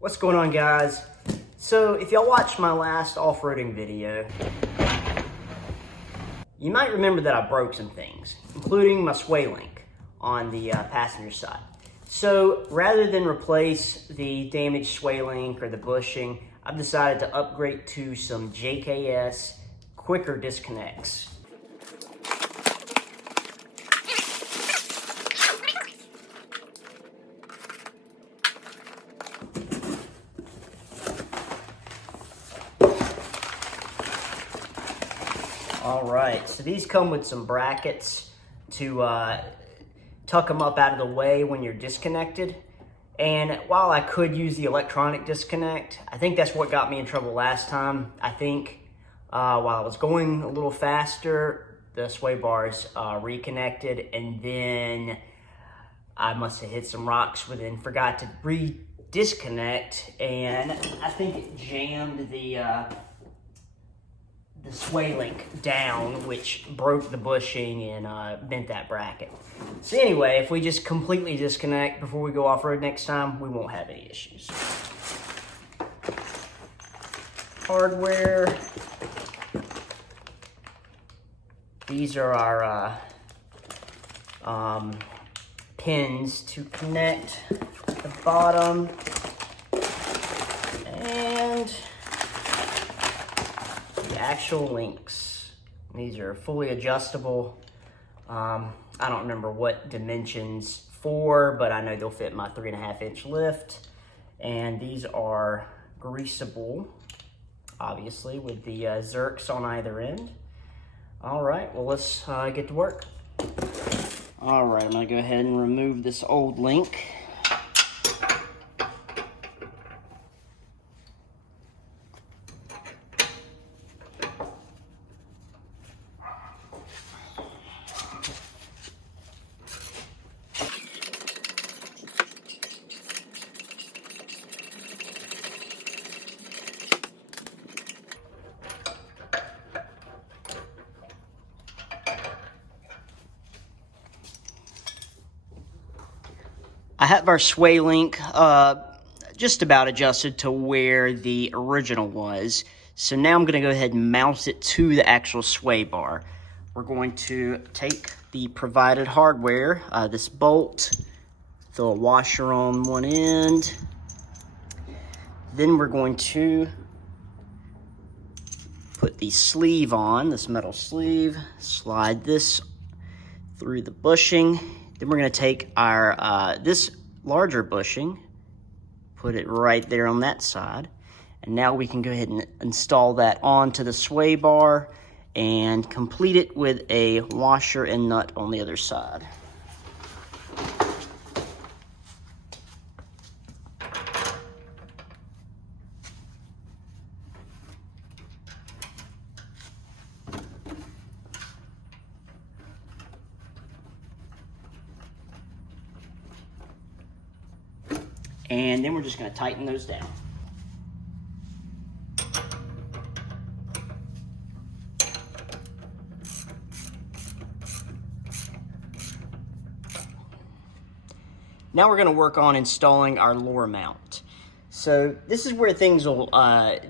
What's going on, guys? So if y'all watched my last off-roading video, you might remember that I broke some things, including my sway link on the passenger side. So rather than replace the damaged sway link or the bushing, I've decided to upgrade to some JKS quicker disconnects. All right, so these come with some brackets to tuck them up out of the way when you're disconnected. And while I could use the electronic disconnect, I think that's what got me in trouble last time. I think while I was going a little faster, the sway bars reconnected, and then I must have hit some rocks with it and forgot to re-disconnect, and I think it jammed the sway link down, which broke the bushing and bent that bracket. So anyway, if we just completely disconnect before we go off-road next time, we won't have any issues. Hardware. These are our pins to connect the bottom, and actual links. These are fully adjustable. I don't remember what dimensions for, but I know they'll fit my 3.5-inch lift. And these are greasable, obviously, with the Zerks on either end. All right, well, let's get to work. All right, I'm gonna go ahead and remove this old link. I have our sway link just about adjusted to where the original was. So now I'm going to go ahead and mount it to the actual sway bar. We're going to take the provided hardware, this bolt, throw a washer on one end. Then we're going to put the sleeve on, this metal sleeve, slide this through the bushing. Then we're going to take our this larger bushing, put it right there on that side, and now we can go ahead and install that onto the sway bar and complete it with a washer and nut on the other side. And then we're just going to tighten those down. Now we're going to work on installing our lower mount. So this is where things will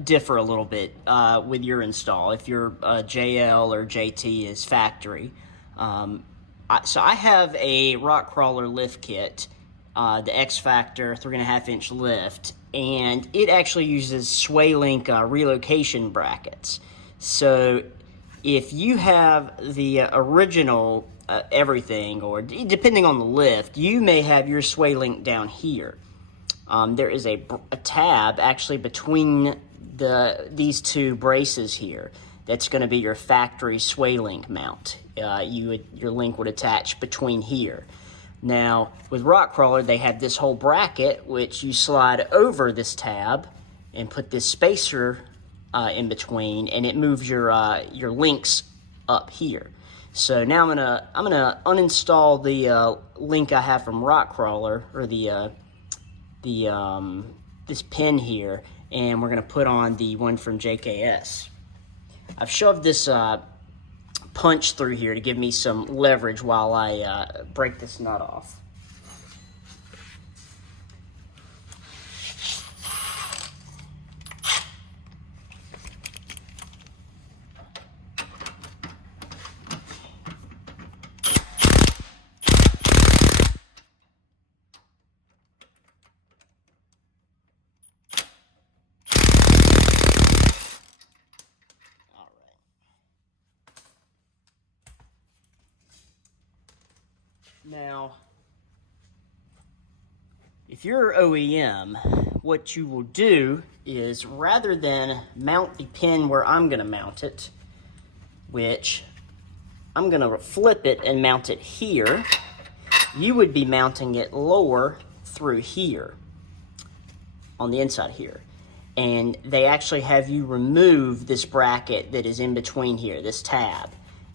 differ a little bit with your install. If your JL or JT is factory. So I have a rock crawler lift kit. The X Factor 3.5-inch lift, and it actually uses sway link relocation brackets. So if you have the original everything, or depending on the lift, you may have your sway link down here. There is a tab actually between these two braces here that's going to be your factory sway link mount. Your link would attach between here. Now, with Rock Crawler, they have this whole bracket, which you slide over this tab and put this spacer in between, and it moves your links up here. So now I'm gonna uninstall the link I have from Rock Crawler, or this pin here, and we're gonna put on the one from JKS. I've shoved this punch through here to give me some leverage while I break this nut off. Now, if you're OEM, what you will do is, rather than mount the pin where I'm going to mount it, which I'm going to flip it and mount it here, you would be mounting it lower through here, on the inside here. And they actually have you remove this bracket that is in between here, this tab.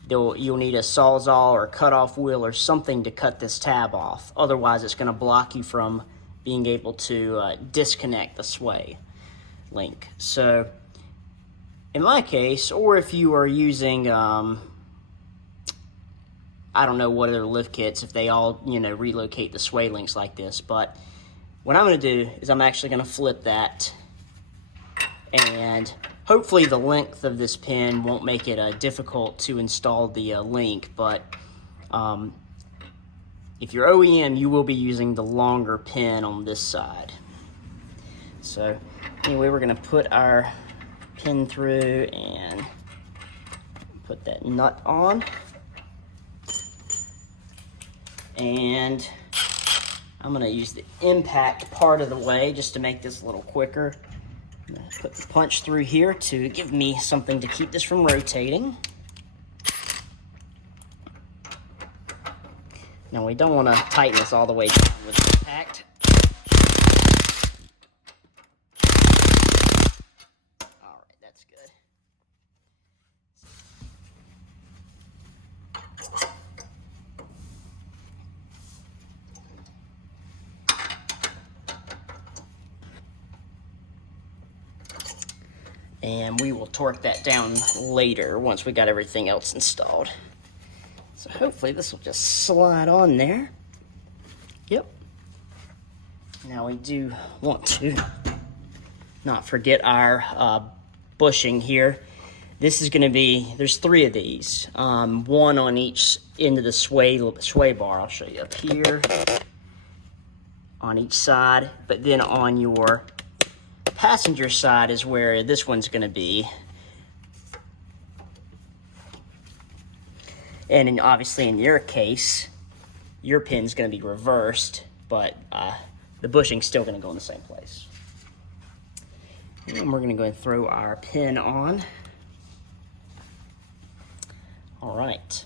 You'll need a Sawzall or a cutoff wheel or something to cut this tab off. Otherwise, it's going to block you from being able to disconnect the sway link. So, in my case, or if you are using, I don't know what other lift kits, if they all, relocate the sway links like this. But what I'm going to do is I'm actually going to flip that, and hopefully the length of this pin won't make it difficult to install the link, but if you're OEM, you will be using the longer pin on this side. So anyway, we're going to put our pin through and put that nut on. And I'm going to use the impact part of the way just to make this a little quicker. I'm going to put the punch through here to give me something to keep this from rotating. Now, we don't want to tighten this all the way down with the impact. All right, that's good. And we will torque that down later once we got everything else installed. So hopefully this will just slide on there. Yep. Now we do want to not forget our bushing here. This is going to be, there's 3 of these. One on each end of the sway bar. I'll show you up here on each side. But then on your passenger side is where this one's going to be. And obviously in your case, your pin's going to be reversed, but the bushing's still going to go in the same place. And we're going to go and throw our pin on. All right.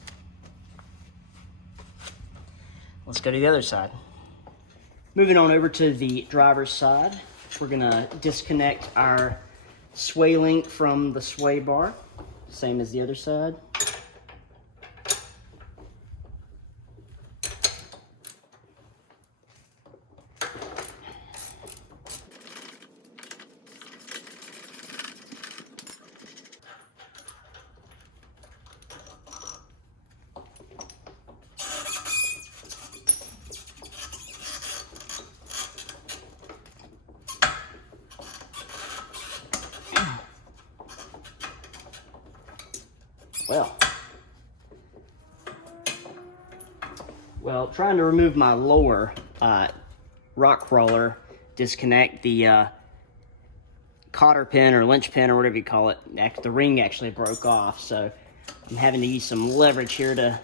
Let's go to the other side. Moving on over to the driver's side, we're going to disconnect our sway link from the sway bar, same as the other side. Well, trying to remove my lower rock roller disconnect, the cotter pin or linch pin or whatever you call it, the ring actually broke off, so I'm having to use some leverage here to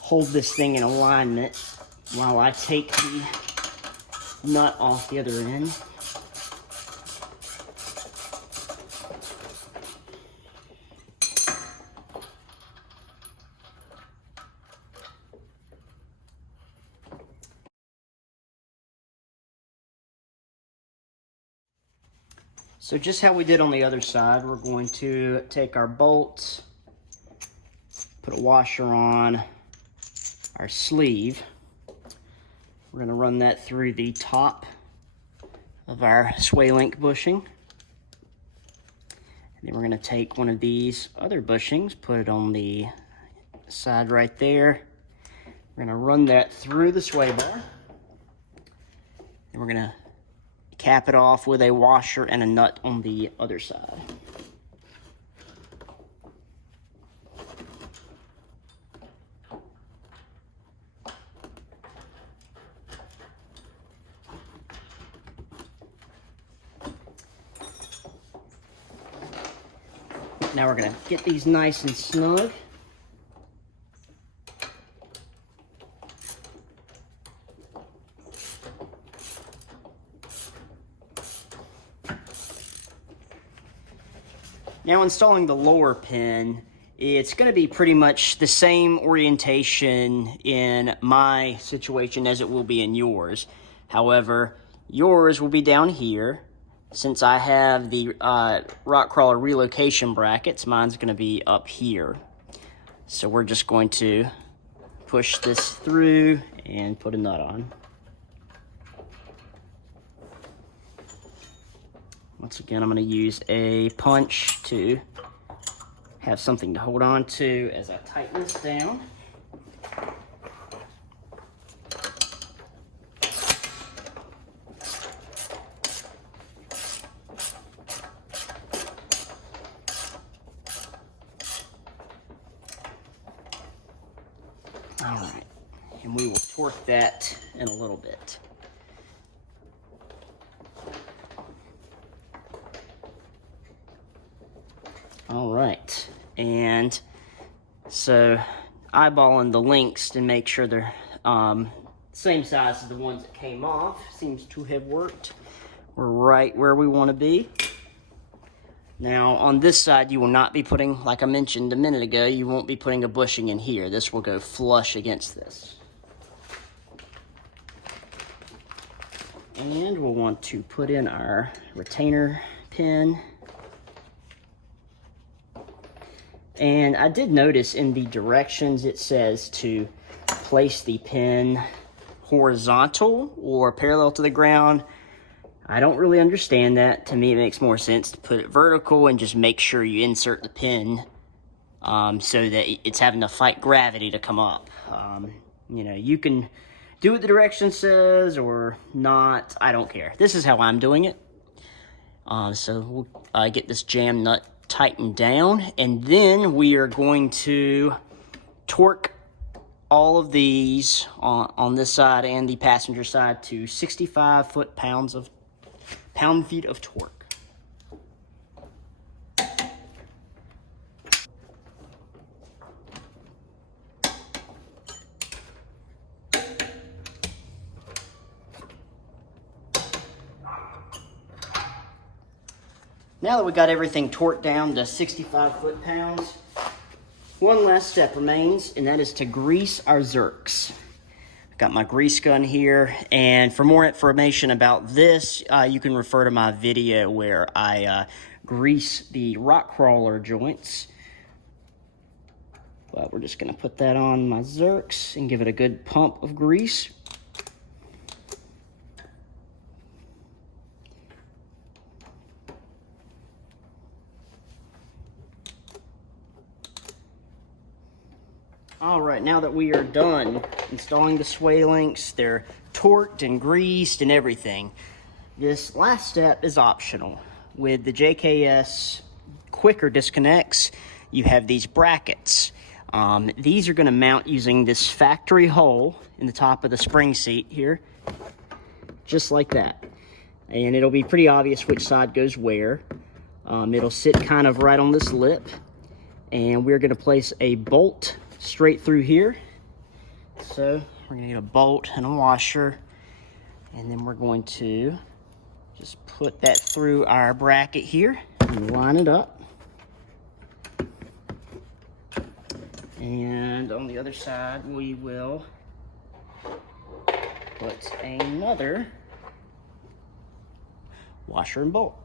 hold this thing in alignment while I take the nut off the other end. So just how we did on the other side, we're going to take our bolts, put a washer on our sleeve. We're going to run that through the top of our sway link bushing. And then we're going to take one of these other bushings, put it on the side right there. We're going to run that through the sway bar. And we're going to cap it off with a washer and a nut on the other side. Now we're going to get these nice and snug. Now installing the lower pin, it's going to be pretty much the same orientation in my situation as it will be in yours. However, yours will be down here. Since I have the rock crawler relocation brackets, mine's going to be up here. So we're just going to push this through and put a nut on. Once again, I'm going to use a punch to have something to hold on to as I tighten this down. All right, and we will torque that in a little bit. All right, and so eyeballing the links to make sure they're same size as the ones that came off seems to have worked. We're right where we want to be. Now on this side you will not be putting, like I mentioned a minute ago, you won't be putting a bushing in here. This will go flush against this. And we'll want to put in our retainer pin. And I did notice in the directions it says to place the pin horizontal or parallel to the ground. I don't really understand that. To me, it makes more sense to put it vertical and just make sure you insert the pin so that it's having to fight gravity to come up. You know, you can do what the direction says or not. I don't care. This is how I'm doing it. So we'll get this jam nut tightened down, and then we are going to torque all of these on this side and the passenger side to 65 pound-feet of torque. Now that we got everything torqued down to 65 foot-pounds, one last step remains, and that is to grease our zerks. I've got my grease gun here, and for more information about this, you can refer to my video where I grease the rock crawler joints. But we're just going to put that on my zerks and give it a good pump of grease. All right, now that we are done installing the sway links, they're torqued and greased and everything, this last step is optional. With the JKS quicker disconnects, you have these brackets. These are going to mount using this factory hole in the top of the spring seat here, just like that. And it'll be pretty obvious which side goes where. It'll sit kind of right on this lip, and we're going to place a bolt straight through here. So we're gonna get a bolt and a washer, and then we're going to just put that through our bracket here and line it up. And on the other side we will put another washer and bolt.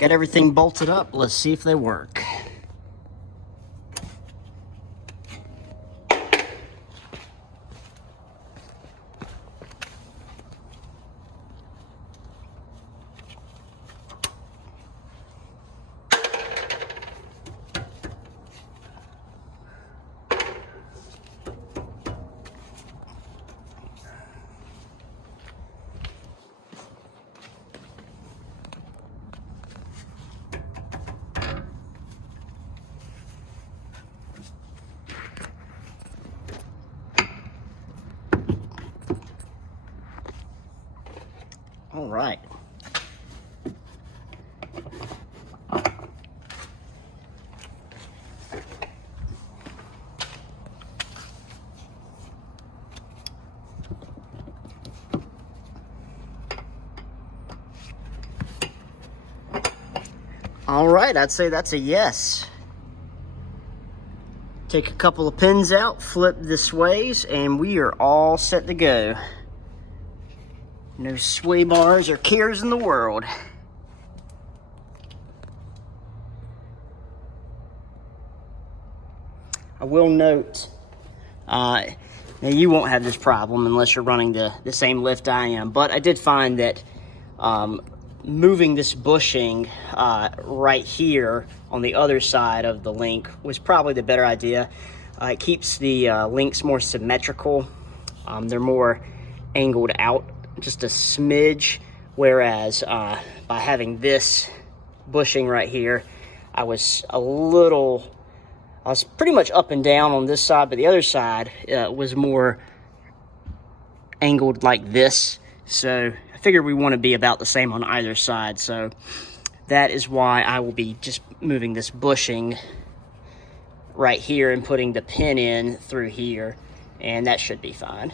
Got everything bolted up. Let's see if they work. All right. All right, I'd say that's a yes. Take a couple of pins out, flip this ways, and we are all set to go. No sway bars or cares in the world. I will note, now you won't have this problem unless you're running the same lift I am, but I did find that moving this bushing right here on the other side of the link was probably the better idea. It keeps the links more symmetrical. They're more angled out just a smidge, whereas by having this bushing right here, I was pretty much up and down on this side, but the other side was more angled like this. So I figured we want to be about the same on either side. So that is why I will be just moving this bushing right here and putting the pin in through here, and that should be fine.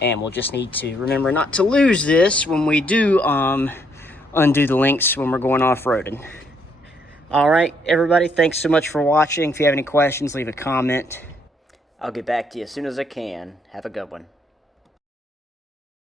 And we'll just need to remember not to lose this when we do undo the links when we're going off-roading. All right, everybody, thanks so much for watching. If you have any questions, leave a comment. I'll get back to you as soon as I can. Have a good one.